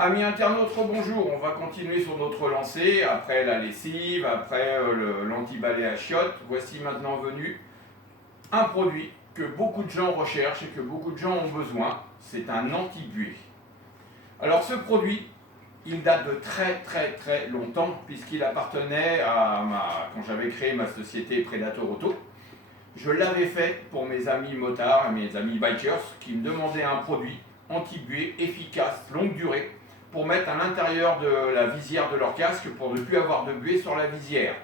Amis internautes, bonjour. On va continuer sur notre lancée après la lessive, après l'anti-balai à chiottes. Voici maintenant venu un produit que beaucoup de gens recherchent et que beaucoup de gens ont besoin. C'est un anti-buée. Alors ce produit, il date de très longtemps puisqu'il appartenait quand j'avais créé ma société Predator Auto. Je l'avais fait pour mes amis motards et mes amis bikers qui me demandaient un produit anti-buée efficace, longue durée, pour mettre à l'intérieur de la visière de leur casque pour ne plus avoir de buée sur la visière.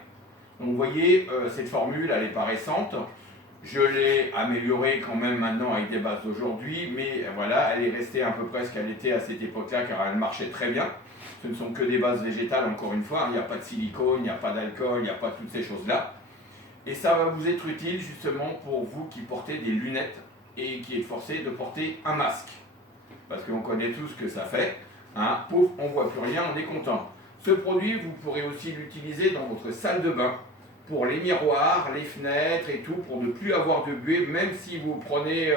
Donc vous voyez, cette formule, elle n'est pas récente. Je l'ai améliorée quand même maintenant avec des bases d'aujourd'hui, mais voilà, elle est restée à peu près ce qu'elle était à cette époque-là car elle marchait très bien. Ce ne sont que des bases végétales, encore une fois, il n'y a pas de silicone, il n'y a pas d'alcool, il n'y a pas toutes ces choses-là. Et ça va vous être utile justement pour vous qui portez des lunettes et qui êtes forcé de porter un masque. Parce qu'on connaît tous ce que ça fait. Hein, pouf, on ne voit plus rien, on est content. Ce produit, vous pourrez aussi l'utiliser dans votre salle de bain pour les miroirs, les fenêtres et tout, pour ne plus avoir de buée, même si vous prenez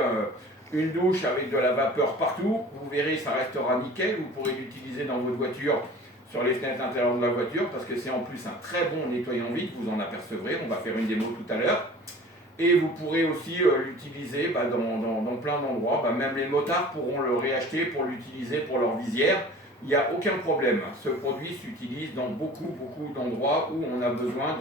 une douche avec de la vapeur partout, vous verrez, ça restera nickel. Vous pourrez l'utiliser dans votre voiture, sur les fenêtres intérieures de la voiture, parce que c'est en plus un très bon nettoyant vide, vous en apercevrez, on va faire une démo tout à l'heure. Et vous pourrez aussi l'utiliser dans plein d'endroits. Même les motards pourront le réacheter pour l'utiliser pour leur visière. Il n'y a aucun problème. Ce produit s'utilise dans beaucoup d'endroits où on a besoin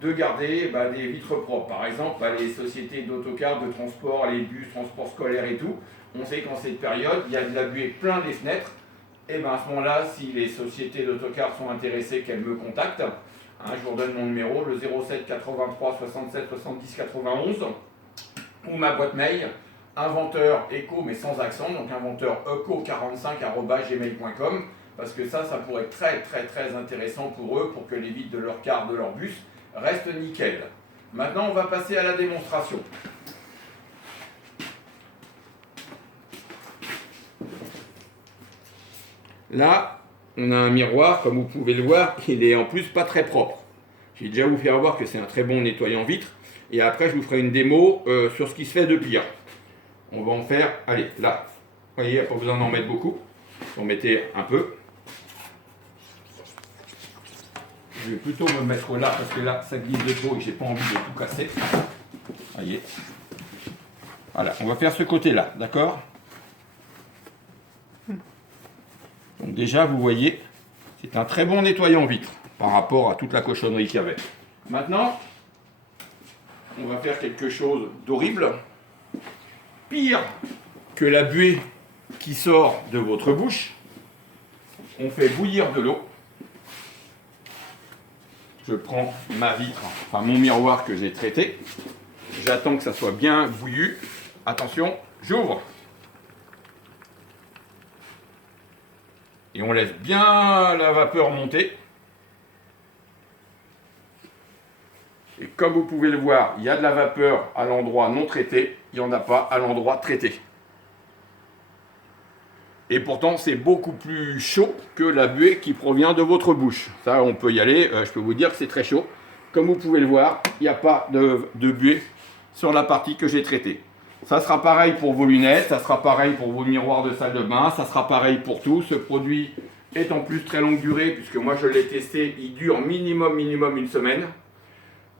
de garder des vitres propres. Par exemple, les sociétés d'autocars, de transport, les bus, transport scolaire et tout. On sait qu'en cette période, il y a de la buée plein les fenêtres. Et à ce moment-là, si les sociétés d'autocars sont intéressées, qu'elles me contactent. Je vous redonne mon numéro, le 07 83 67 70 91, ou ma boîte mail, inventeur éco mais sans accent, donc inventeur eco45@gmail.com, parce que ça pourrait être très intéressant pour eux, pour que les vitres de leur car, de leur bus, restent nickel. Maintenant, on va passer à la démonstration. Là, on a un miroir, comme vous pouvez le voir, il est en plus pas très propre. J'ai déjà vous fait voir que c'est un très bon nettoyant vitre. Et après, je vous ferai une démo sur ce qui se fait de pire. On va en faire, allez, là. Vous voyez, il n'y a pas besoin d'en mettre beaucoup. Vous en mettez un peu. Je vais plutôt me mettre là, parce que là, ça glisse de trop et que j'ai pas envie de tout casser. Voyez. Voilà, on va faire ce côté-là, d'accord ? Donc déjà, vous voyez, c'est un très bon nettoyant vitre par rapport à toute la cochonnerie qu'il y avait. Maintenant, on va faire quelque chose d'horrible. Pire que la buée qui sort de votre bouche. On fait bouillir de l'eau. Je prends ma vitre, enfin mon miroir que j'ai traité. J'attends que ça soit bien bouillu. Attention, j'ouvre. Et on laisse bien la vapeur monter. Et comme vous pouvez le voir, il y a de la vapeur à l'endroit non traité, il n'y en a pas à l'endroit traité. Et pourtant, c'est beaucoup plus chaud que la buée qui provient de votre bouche. Ça, on peut y aller, je peux vous dire que c'est très chaud. Comme vous pouvez le voir, il n'y a pas de buée sur la partie que j'ai traitée. Ça sera pareil pour vos lunettes, ça sera pareil pour vos miroirs de salle de bain, ça sera pareil pour tout. Ce produit est en plus très longue durée, puisque moi je l'ai testé, il dure minimum une semaine.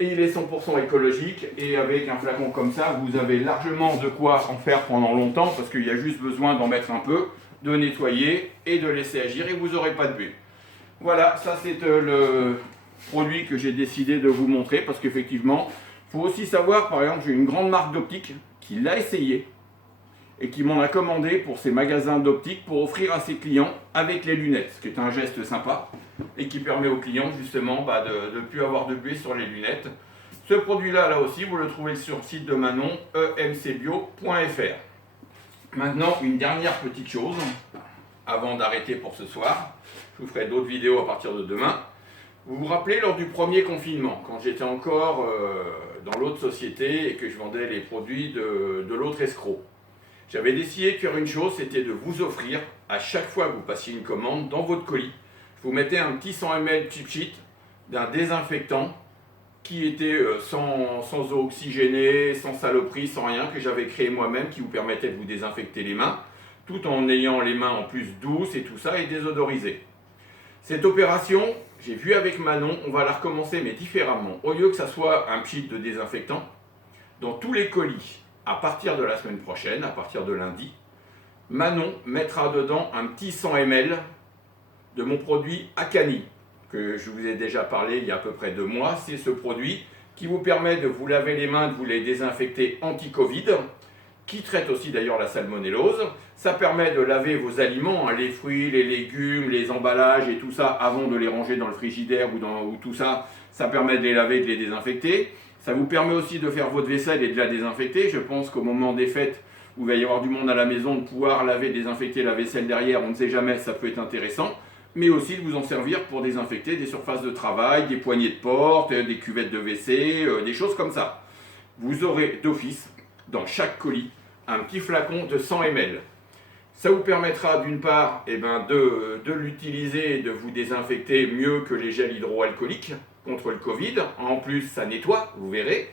Et il est 100% écologique, et avec un flacon comme ça, vous avez largement de quoi en faire pendant longtemps, parce qu'il y a juste besoin d'en mettre un peu, de nettoyer et de laisser agir, et vous n'aurez pas de buée. Voilà, ça c'est le produit que j'ai décidé de vous montrer, parce qu'effectivement, il faut aussi savoir, par exemple, j'ai une grande marque d'optique qui l'a essayé, et qui m'en a commandé pour ses magasins d'optique pour offrir à ses clients avec les lunettes, ce qui est un geste sympa et qui permet aux clients justement de ne plus avoir de buée sur les lunettes. Ce produit-là, là aussi, vous le trouvez sur le site de Manon, emcbio.fr. Maintenant, une dernière petite chose, avant d'arrêter pour ce soir, je vous ferai d'autres vidéos à partir de demain. Vous vous rappelez lors du premier confinement, quand j'étais encore dans l'autre société et que je vendais les produits de l'autre escroc. J'avais décidé de faire une chose, c'était de vous offrir, à chaque fois que vous passiez une commande, dans votre colis, je vous mettais un petit 100 ml cheap sheet d'un désinfectant qui était sans eau oxygénée, sans saloperie, sans rien, que j'avais créé moi-même, qui vous permettait de vous désinfecter les mains. tout en ayant les mains en plus douces et tout ça et désodorisées. Cette opération, j'ai vu avec Manon, on va la recommencer mais différemment. Au lieu que ça soit un pchit de désinfectant, dans tous les colis, à partir de la semaine prochaine, à partir de lundi, Manon mettra dedans un petit 100 ml de mon produit Akani, que je vous ai déjà parlé il y a à peu près 2 mois. C'est ce produit qui vous permet de vous laver les mains, de vous les désinfecter anti-Covid, qui traite aussi d'ailleurs la salmonellose. Ça permet de laver vos aliments, hein, les fruits, les légumes, les emballages et tout ça, avant de les ranger dans le frigidaire ou tout ça. Ça permet de les laver, de les désinfecter. Ça vous permet aussi de faire votre vaisselle et de la désinfecter. Je pense qu'au moment des fêtes, où il va y avoir du monde à la maison, de pouvoir laver, désinfecter la vaisselle derrière, on ne sait jamais, ça peut être intéressant. Mais aussi de vous en servir pour désinfecter des surfaces de travail, des poignées de porte, des cuvettes de WC, des choses comme ça. Vous aurez d'office, dans chaque colis, un petit flacon de 100 ml. Ça vous permettra d'une part de l'utiliser et de vous désinfecter mieux que les gels hydroalcooliques contre le Covid. En plus, ça nettoie, vous verrez.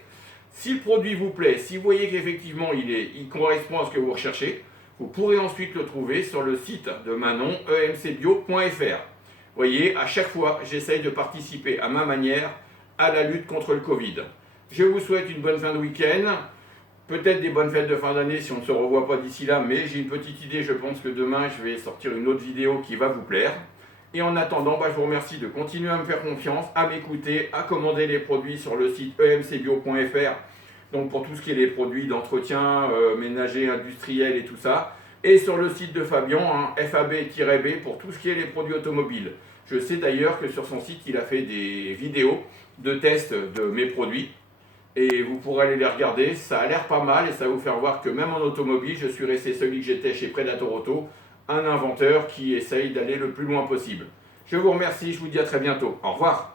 Si le produit vous plaît, si vous voyez qu'effectivement il correspond à ce que vous recherchez, vous pourrez ensuite le trouver sur le site de Manon, emcbio.fr. Vous voyez, à chaque fois, j'essaye de participer à ma manière à la lutte contre le Covid. Je vous souhaite une bonne fin de week-end, peut-être des bonnes fêtes de fin d'année si on ne se revoit pas d'ici là, mais j'ai une petite idée, je pense que demain je vais sortir une autre vidéo qui va vous plaire. Et en attendant, je vous remercie de continuer à me faire confiance, à m'écouter, à commander les produits sur le site emcbio.fr. Donc pour tout ce qui est les produits d'entretien, ménager, industriel et tout ça. Et sur le site de Fabien, hein, FAB-B, pour tout ce qui est les produits automobiles. Je sais d'ailleurs que sur son site, il a fait des vidéos de tests de mes produits. Et vous pourrez aller les regarder, ça a l'air pas mal et ça va vous faire voir que même en automobile, je suis resté celui que j'étais chez Predator Auto, un inventeur qui essaye d'aller le plus loin possible. Je vous remercie, je vous dis à très bientôt. Au revoir.